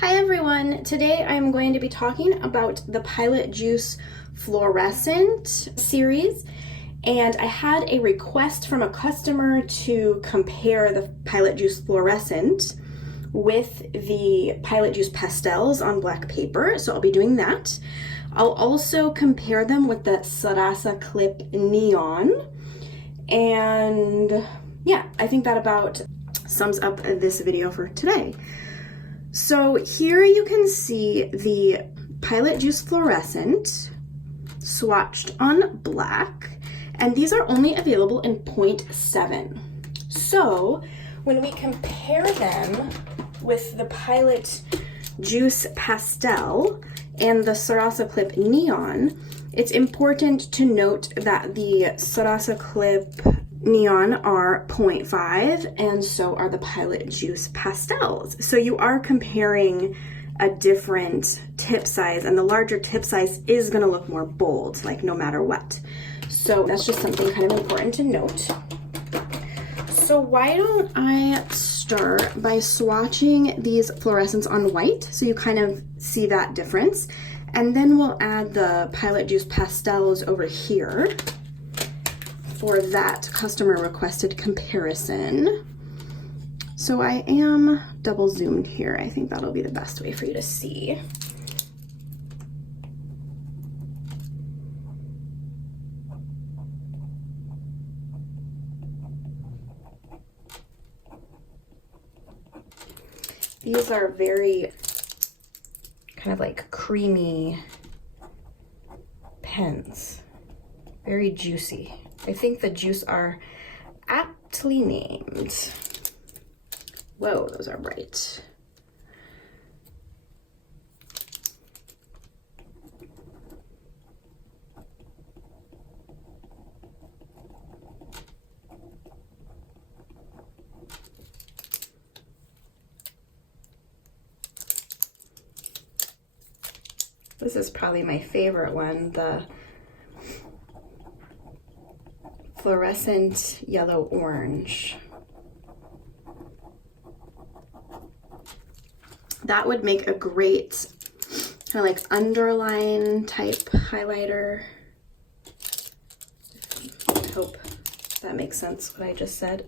Hi everyone! Today I'm going to be talking about the Pilot Juice Fluorescent series, and I had a request from a customer to compare the Pilot Juice Fluorescent with the Pilot Juice Pastels on black paper, so I'll be doing that. I'll also compare them with the Sarasa Clip Neon, and yeah, I think that about sums up this video for today. So here you can see the Pilot Juice Fluorescent swatched on black, and these are only available in 0.7. So when we compare them with the Pilot Juice Pastel and the Sarasa Clip Neon, it's important to note that the Sarasa Clip Neon are 0.5 and so are the Pilot Juice Pastels. So you are comparing a different tip size, and the larger tip size is going to look more bold, like no matter what. So that's just something kind of important to note. So why don't I start by swatching these fluorescents on white so you kind of see that difference, and then we'll add the Pilot Juice Pastels over here for that customer requested comparison. So I am double zoomed here. I think that'll be the best way for you to see. These are very kind of like creamy pens, very juicy. I think the juice are aptly named. Whoa, those are bright. This is probably my favorite one, the fluorescent yellow orange. That would make a great kind of like underline type highlighter. I hope that makes sense what I just said.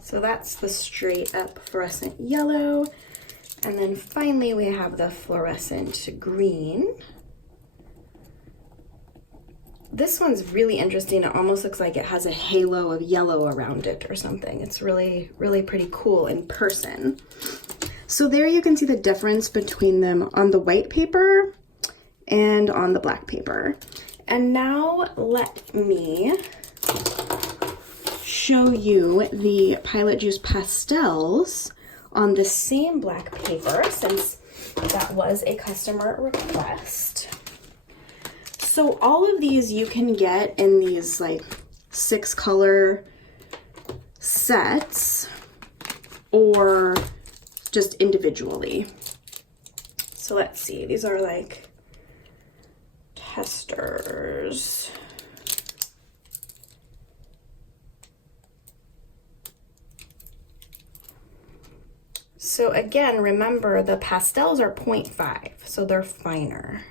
So that's the straight up fluorescent yellow. And then finally we have the fluorescent green. This one's really interesting. It almost looks like it has a halo of yellow around it or something. It's really, really pretty cool in person. So there you can see the difference between them on the white paper and on the black paper. And now let me show you the Pilot Juice Pastels on the same black paper, since that was a customer request. So all of these you can get in these like 6 color sets or just individually. So let's see, these are like testers. So again, remember the pastels are 0.5, so they're finer.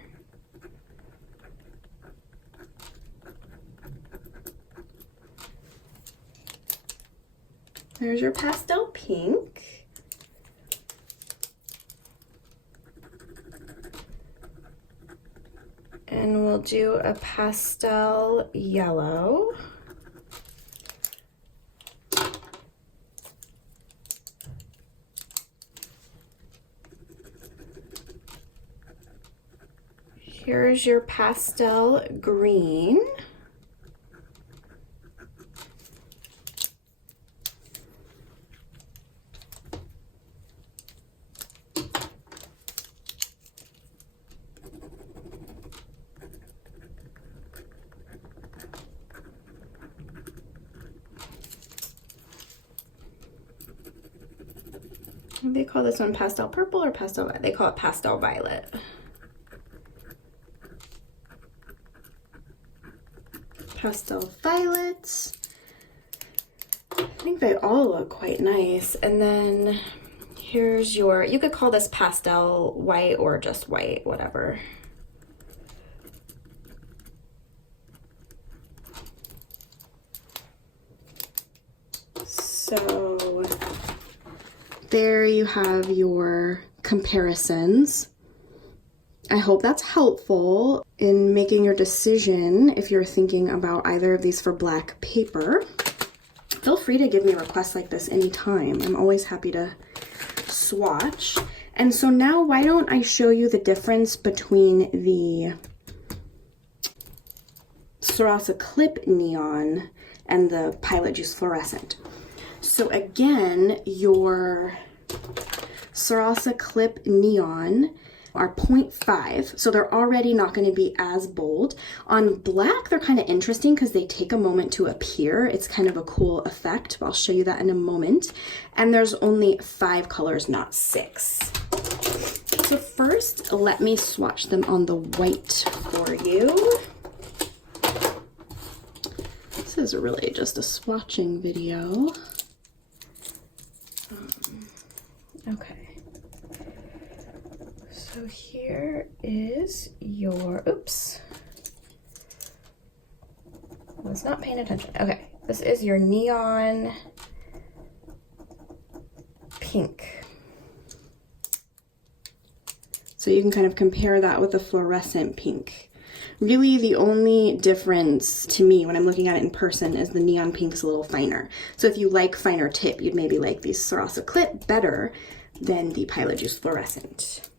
There's your pastel pink. And we'll do a pastel yellow. Here's your pastel green. They call this one pastel purple or pastel violet? They call it pastel violet. Pastel violets. I think they all look quite nice. And then here's your, you could call this pastel white or just white, whatever. So there you have your comparisons. I hope that's helpful in making your decision if you're thinking about either of these for black paper. Feel free to give me requests like this anytime. I'm always happy to swatch. And so now why don't I show you the difference between the Sarasa Clip Neon and the Pilot Juice Fluorescent. So again, your Sarasa Clip Neon are 0.5, so they're already not going to be as bold. On black, they're kind of interesting because they take a moment to appear. It's kind of a cool effect. I'll show you that in a moment. And there's only 5 colors, not 6. So first, let me swatch them on the white for you. This is really just a swatching video. Okay. So here is your, oops. I was not paying attention. Okay, this is your neon pink. So you can kind of compare that with the fluorescent pink. Really, the only difference to me when I'm looking at it in person is the neon pink is a little finer. So if you like finer tip, you'd maybe like the Sarasa Clip better than the Pilot Juice Fluorescent.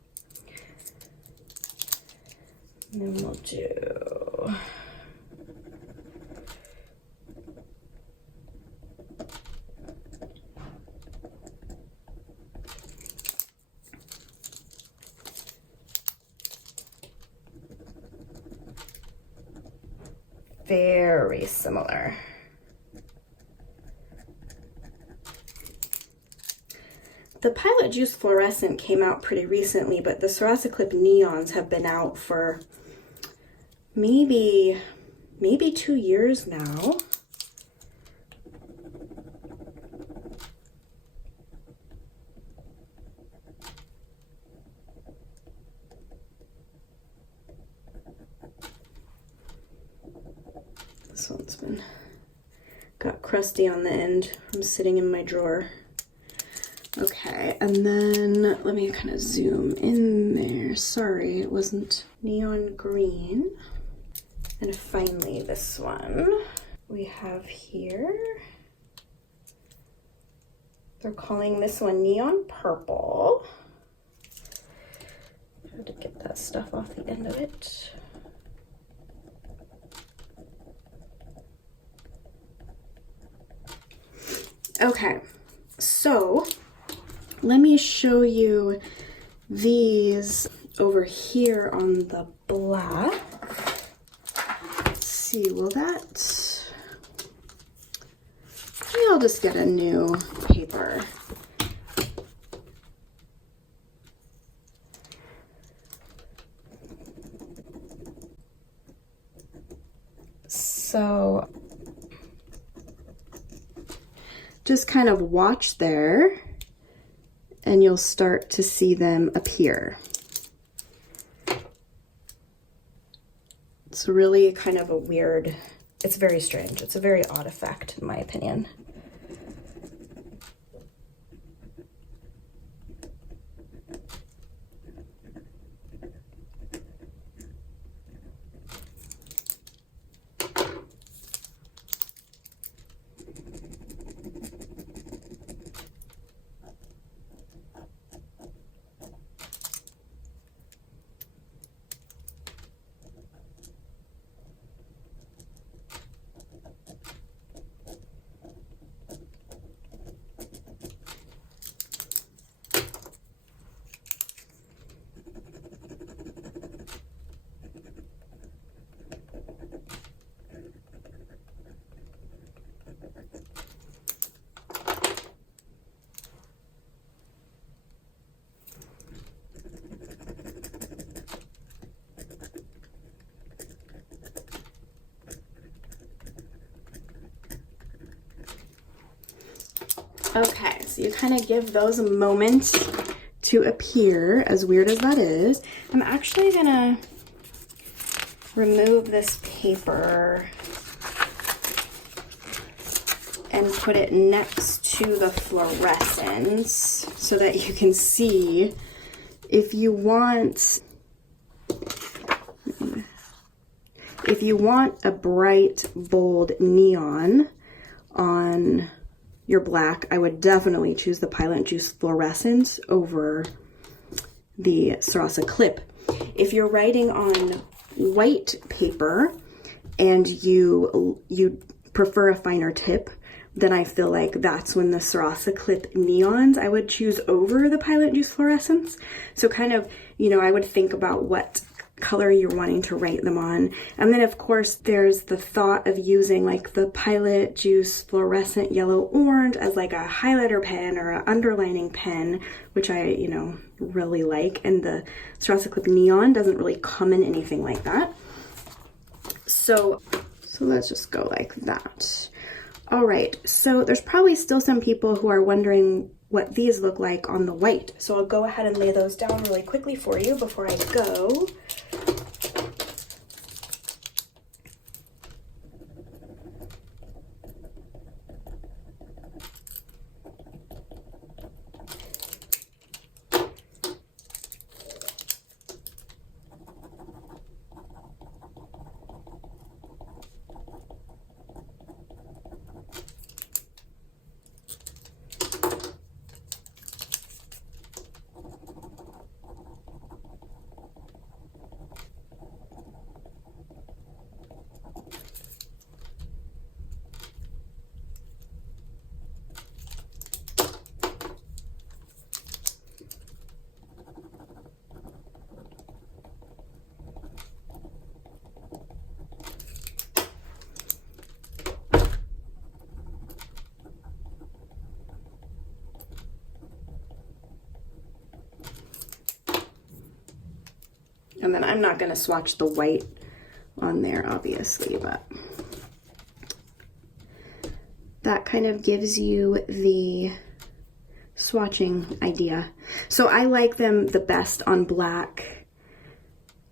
And then we'll do... very similar. The Pilot Juice Fluorescent came out pretty recently, but the Sarasa Clip Neons have been out for maybe 2 years now. This one's got crusty on the end from sitting in my drawer. Okay, and then let me kind of zoom in there. Sorry, it wasn't neon green. And finally, this one we have here. They're calling this one neon purple. I had to get that stuff off the end of it. Okay, so let me show you these over here on the black. Let's see, will that... Maybe I'll just get a new paper. So... just kind of watch there and you'll start to see them appear. It's really kind of a weird, it's very strange. It's a very odd effect in my opinion. Okay, so you kind of give those a moment to appear, as weird as that is. I'm actually gonna remove this paper and put it next to the fluorescence so that you can see if you want a bright, bold neon on your black, I would definitely choose the Pilot Juice Fluorescent over the Sarasa Clip. If you're writing on white paper and you prefer a finer tip, then I feel like that's when the Sarasa Clip Neons I would choose over the Pilot Juice Fluorescents. So kind of, you know, I would think about what color you're wanting to write them on. And then of course there's the thought of using like the Pilot Juice Fluorescent Yellow Orange as like a highlighter pen or an underlining pen, which I, you know, really like. And the Sarasa Clip Neon doesn't really come in anything like that. So let's just go like that. All right, so there's probably still some people who are wondering what these look like on the white. So I'll go ahead and lay those down really quickly for you before I go. And then I'm not gonna swatch the white on there, obviously, but that kind of gives you the swatching idea. So I like them the best on black,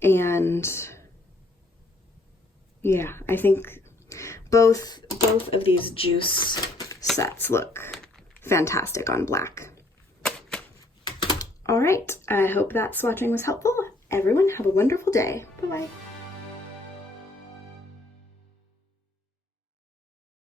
and yeah, I think both of these juice sets look fantastic on black. All right, I hope that swatching was helpful. Everyone have a wonderful day. Bye-bye.